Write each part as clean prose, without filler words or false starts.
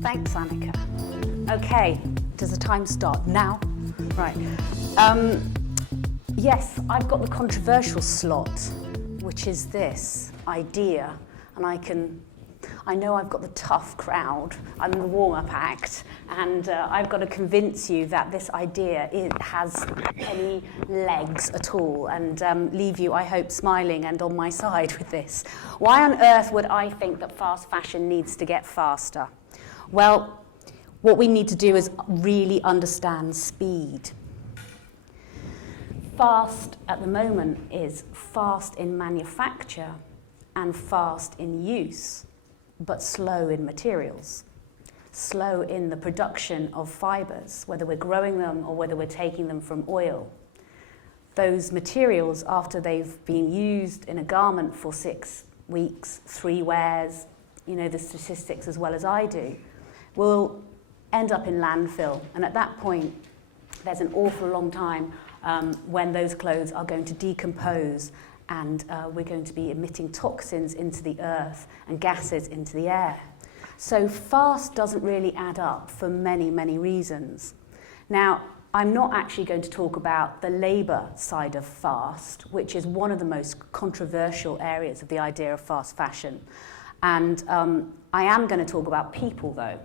Thanks, Annika. Okay, does the time start now? Right. Yes, I've got the controversial slot, which is this idea, and I know I've got the tough crowd. I'm the warm-up act, and I've got to convince you that this idea has any legs at all, and leave you, I hope, smiling and on my side with this. Why on earth would I think that fast fashion needs to get faster? Well, what we need to do is really understand speed. Fast at the moment is fast in manufacture and fast in use, but slow in materials, slow in the production of fibers, whether we're growing them or whether we're taking them from oil. Those materials, after they've been used in a garment for 6 weeks, 3 wears, you know the statistics as well as I do, will end up in landfill. And at that point, there's an awful long time when those clothes are going to decompose, and we're going to be emitting toxins into the earth and gases into the air. So fast doesn't really add up for many, many reasons. Now, I'm not actually going to talk about the labour side of fast, which is one of the most controversial areas of the idea of fast fashion. And I am going to talk about people, though.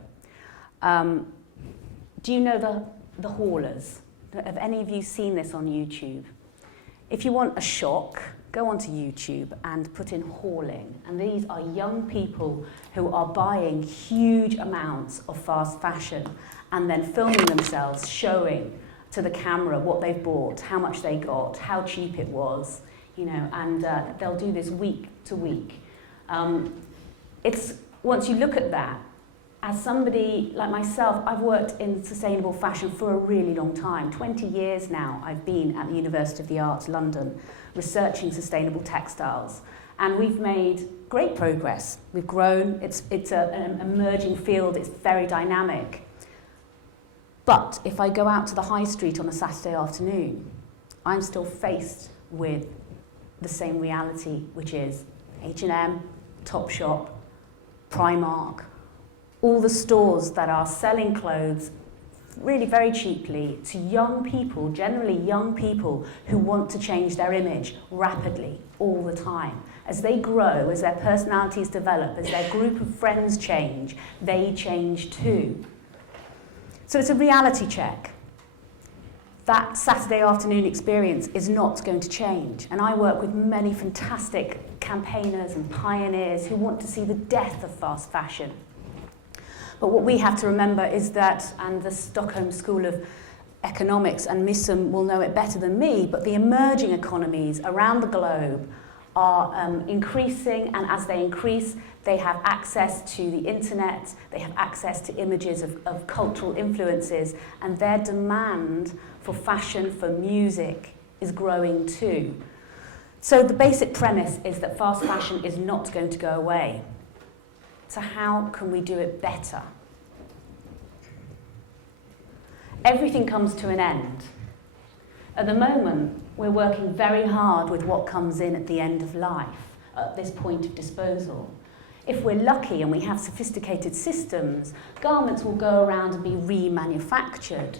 Do you know the haulers? Have any of you seen this on YouTube? If you want a shock, go onto YouTube and put in hauling. And these are young people who are buying huge amounts of fast fashion and then filming themselves, showing to the camera what they've bought, how much they got, how cheap it was, you know, and they'll do this week to week. Once you look at that, as somebody like myself, I've worked in sustainable fashion for a really long time. 20 years now I've been at the University of the Arts, London, researching sustainable textiles. And we've made great progress. We've grown, it's an emerging field, it's very dynamic. But if I go out to the high street on a Saturday afternoon, I'm still faced with the same reality, which is H&M, Topshop, Primark, all the stores that are selling clothes really very cheaply to young people, generally young people who want to change their image rapidly all the time. As they grow, as their personalities develop, as their group of friends change, they change too. So it's a reality check. That Saturday afternoon experience is not going to change. And I work with many fantastic campaigners and pioneers who want to see the death of fast fashion. But what we have to remember is that, and the Stockholm School of Economics and Mistra will know it better than me, but the emerging economies around the globe are increasing, and as they increase, they have access to the internet, they have access to images of cultural influences, and their demand for fashion, for music, is growing too. So the basic premise is that fast fashion is not going to go away. So how can we do it better? Everything comes to an end. At the moment, we're working very hard with what comes in at the end of life, at this point of disposal. If we're lucky and we have sophisticated systems, garments will go around and be remanufactured,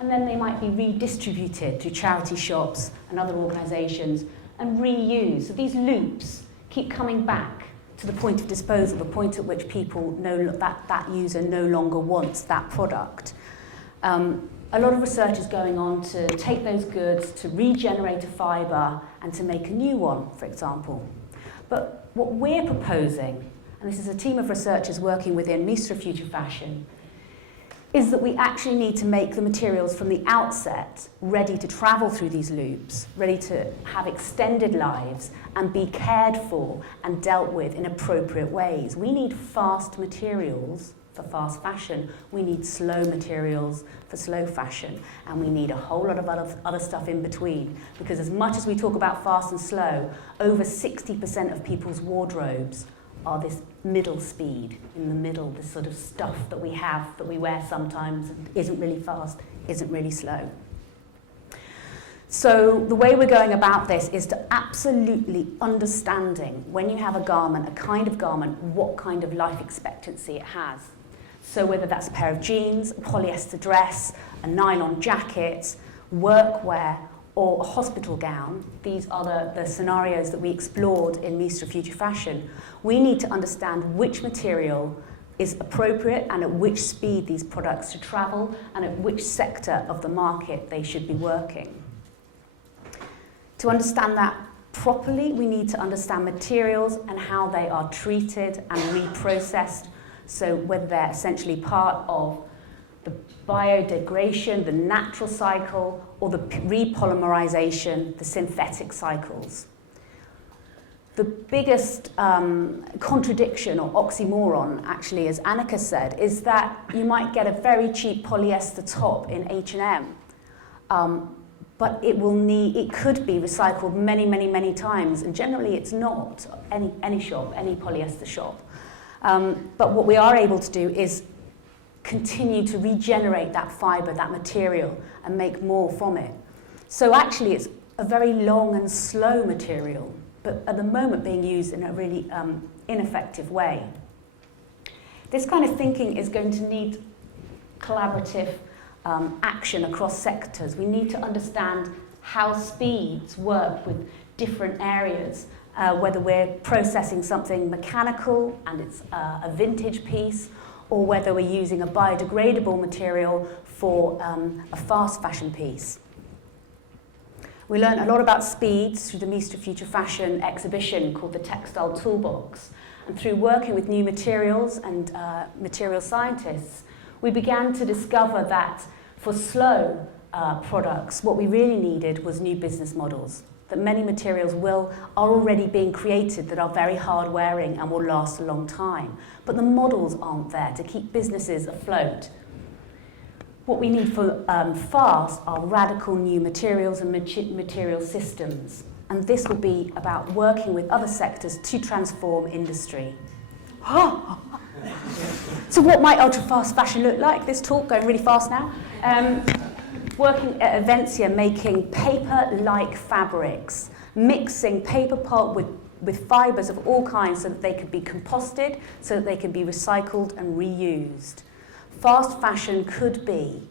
and then they might be redistributed to charity shops and other organisations and reused. So these loops keep coming back to the point of disposal, the point at which people know that user no longer wants that product. A lot of research is going on to take those goods, to regenerate a fibre, and to make a new one, for example. But what we're proposing, and this is a team of researchers working within Mistra Future Fashion, is that we actually need to make the materials from the outset ready to travel through these loops, ready to have extended lives and be cared for and dealt with in appropriate ways. We need fast materials for fast fashion, we need slow materials for slow fashion, and we need a whole lot of other stuff in between, because as much as we talk about fast and slow, over 60% of people's wardrobes are this middle speed, in the middle, this sort of stuff that we have, that we wear sometimes, isn't really fast, isn't really slow. So the way we're going about this is to absolutely understanding, when you have a garment, a kind of garment, what kind of life expectancy it has. So whether that's a pair of jeans, a polyester dress, a nylon jacket, workwear, or a hospital gown, these are the scenarios that we explored in Mistra Future Fashion. We need to understand which material is appropriate and at which speed these products should travel and at which sector of the market they should be working. To understand that properly, we need to understand materials and how they are treated and reprocessed, so whether they're essentially part of the biodegradation, the natural cycle, or the repolymerization, the synthetic cycles. The biggest contradiction or oxymoron, actually, as Annika said, is that you might get a very cheap polyester top in H&M, but it could be recycled many, many, many times, and generally it's not any shop, any polyester shop. But what we are able to do is continue to regenerate that fibre, that material, and make more from it. So actually it's a very long and slow material, but at the moment being used in a really ineffective way. This kind of thinking is going to need collaborative action across sectors. We need to understand how speeds work with different areas, whether we're processing something mechanical and it's a vintage piece, or whether we're using a biodegradable material for a fast fashion piece. We learned a lot about speeds through the Mistra Future Fashion exhibition called the Textile Toolbox. And through working with new materials and material scientists, we began to discover that for slow products, what we really needed was new business models. That many materials are already being created that are very hard wearing and will last a long time. But the models aren't there to keep businesses afloat. What we need for fast are radical new materials and material systems. And this will be about working with other sectors to transform industry. So what might ultra-fast fashion look like? This talk, going really fast now. Working at Avencia, making paper-like fabrics, mixing paper pulp with fibres of all kinds so that they could be composted, so that they can be recycled and reused. Fast fashion could be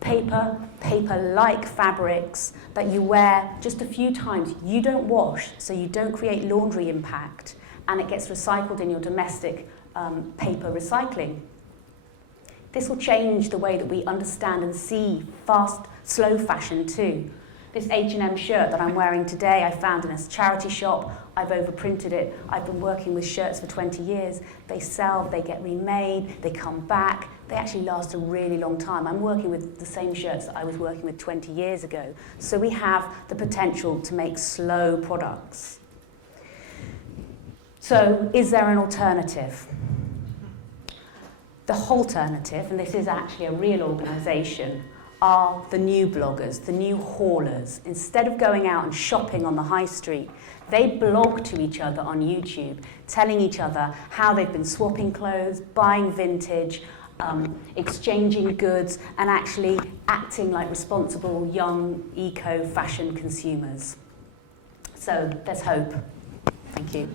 paper-like fabrics that you wear just a few times. You don't wash, so you don't create laundry impact, and it gets recycled in your domestic paper recycling. This will change the way that we understand and see slow fashion too. This H&M shirt that I'm wearing today, I found in a charity shop. I've overprinted it. I've been working with shirts for 20 years. They sell, they get remade, they come back. They actually last a really long time. I'm working with the same shirts that I was working with 20 years ago. So we have the potential to make slow products. So is there an alternative? The alternative, and this is actually a real organisation, are the new bloggers, the new haulers. Instead of going out and shopping on the high street, they blog to each other on YouTube, telling each other how they've been swapping clothes, buying vintage, exchanging goods, and actually acting like responsible, young, eco-fashion consumers. So there's hope. Thank you.